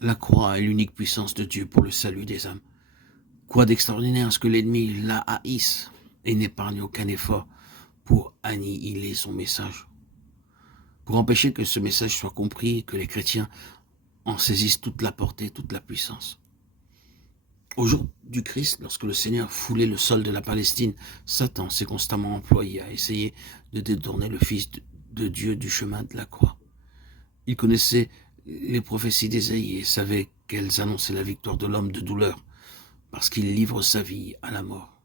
La croix est l'unique puissance de Dieu pour le salut des âmes. Quoi d'extraordinaire à ce que l'ennemi la haïsse et n'épargne aucun effort pour annihiler son message, pour empêcher que ce message soit compris et que les chrétiens en saisissent toute la portée, toute la puissance. Au jour du Christ, lorsque le Seigneur foulait le sol de la Palestine, Satan s'est constamment employé à essayer de détourner le Fils de Dieu du chemin de la croix. Il connaissait les prophéties d'Ésaïe et savait qu'elles annonçaient la victoire de l'homme de douleur, parce qu'il livre sa vie à la mort.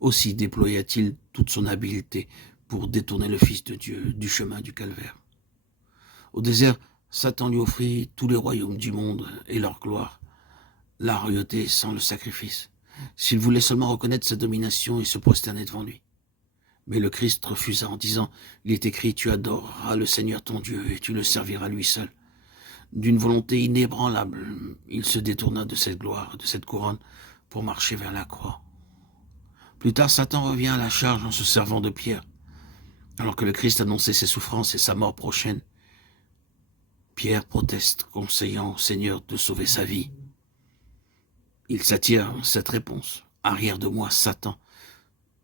Aussi déploya-t-il toute son habileté pour détourner le Fils de Dieu du chemin du calvaire. Au désert, Satan lui offrit tous les royaumes du monde et leur gloire, la royauté sans le sacrifice, s'il voulait seulement reconnaître sa domination et se prosterner devant lui. Mais le Christ refusa en disant, il est écrit, tu adoreras le Seigneur ton Dieu et tu le serviras lui seul. D'une volonté inébranlable, il se détourna de cette gloire, de cette couronne, pour marcher vers la croix. Plus tard, Satan revient à la charge en se servant de Pierre. Alors que le Christ annonçait ses souffrances et sa mort prochaine, Pierre proteste, conseillant au Seigneur de sauver sa vie. Il s'attire cette réponse. Arrière de moi, Satan,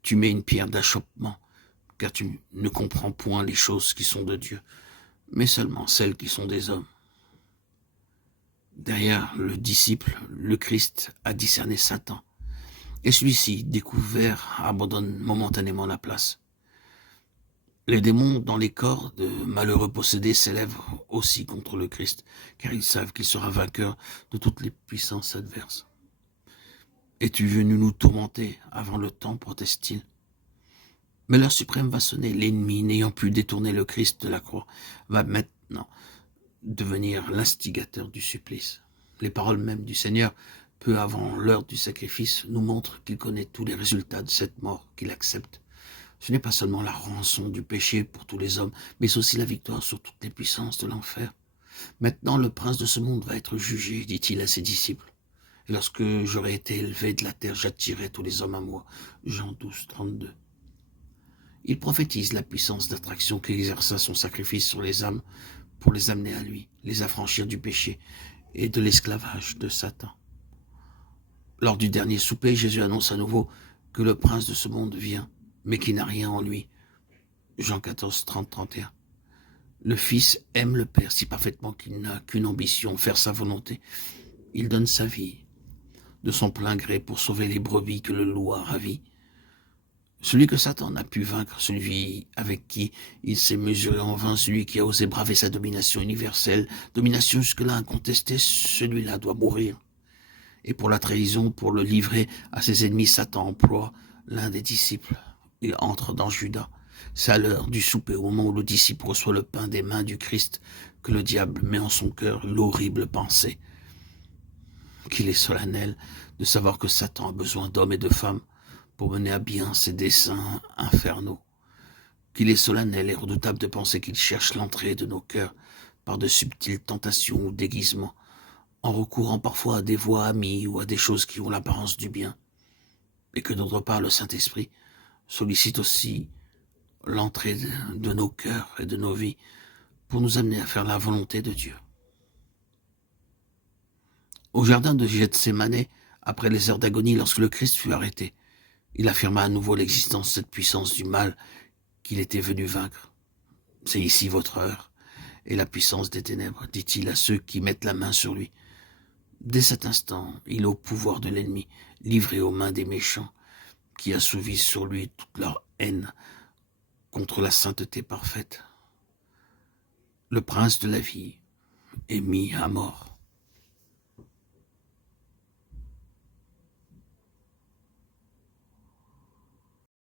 tu mets une pierre d'achoppement, car tu ne comprends point les choses qui sont de Dieu, mais seulement celles qui sont des hommes. Derrière le disciple, le Christ a discerné Satan, et celui-ci, découvert, abandonne momentanément la place. Les démons dans les corps de malheureux possédés s'élèvent aussi contre le Christ, car ils savent qu'il sera vainqueur de toutes les puissances adverses. Es-tu venu nous tourmenter avant le temps, proteste-t-il. Mais l'heure suprême va sonner. L'ennemi, n'ayant pu détourner le Christ de la croix, va maintenant devenir l'instigateur du supplice. Les paroles mêmes du Seigneur, peu avant l'heure du sacrifice, nous montrent qu'il connaît tous les résultats de cette mort qu'il accepte. Ce n'est pas seulement la rançon du péché pour tous les hommes, mais aussi la victoire sur toutes les puissances de l'enfer. Maintenant, le prince de ce monde va être jugé, dit-il à ses disciples. Et lorsque j'aurai été élevé de la terre, j'attirerai tous les hommes à moi. Jean 12, 32. Il prophétise la puissance d'attraction qu'exerça son sacrifice sur les âmes pour les amener à lui, les affranchir du péché et de l'esclavage de Satan. Lors du dernier souper, Jésus annonce à nouveau que le prince de ce monde vient, mais qui n'a rien en lui. Jean 14, 30, 31. Le Fils aime le Père si parfaitement qu'il n'a qu'une ambition, faire sa volonté. Il donne sa vie de son plein gré pour sauver les brebis que le loup a ravies. Celui que Satan n'a pu vaincre, celui avec qui il s'est mesuré en vain, celui qui a osé braver sa domination universelle, domination jusque-là incontestée, celui-là doit mourir. Et pour la trahison, pour le livrer à ses ennemis, Satan emploie l'un des disciples. Il entre dans Judas. C'est à l'heure du souper, au moment où le disciple reçoit le pain des mains du Christ, que le diable met en son cœur l'horrible pensée qu'il est solennel de savoir que Satan a besoin d'hommes et de femmes pour mener à bien ses desseins infernaux, qu'il est solennel et redoutable de penser qu'il cherche l'entrée de nos cœurs par de subtiles tentations ou déguisements, en recourant parfois à des voies amies ou à des choses qui ont l'apparence du bien, et que d'autre part le Saint-Esprit sollicite aussi l'entrée de nos cœurs et de nos vies pour nous amener à faire la volonté de Dieu. Au jardin de Gethsémanée, après les heures d'agonie, lorsque le Christ fut arrêté, il affirma à nouveau l'existence de cette puissance du mal qu'il était venu vaincre. C'est ici votre heure et la puissance des ténèbres, dit-il à ceux qui mettent la main sur lui. Dès cet instant, il est au pouvoir de l'ennemi, livré aux mains des méchants, qui assouvissent sur lui toute leur haine contre la sainteté parfaite. Le prince de la vie est mis à mort.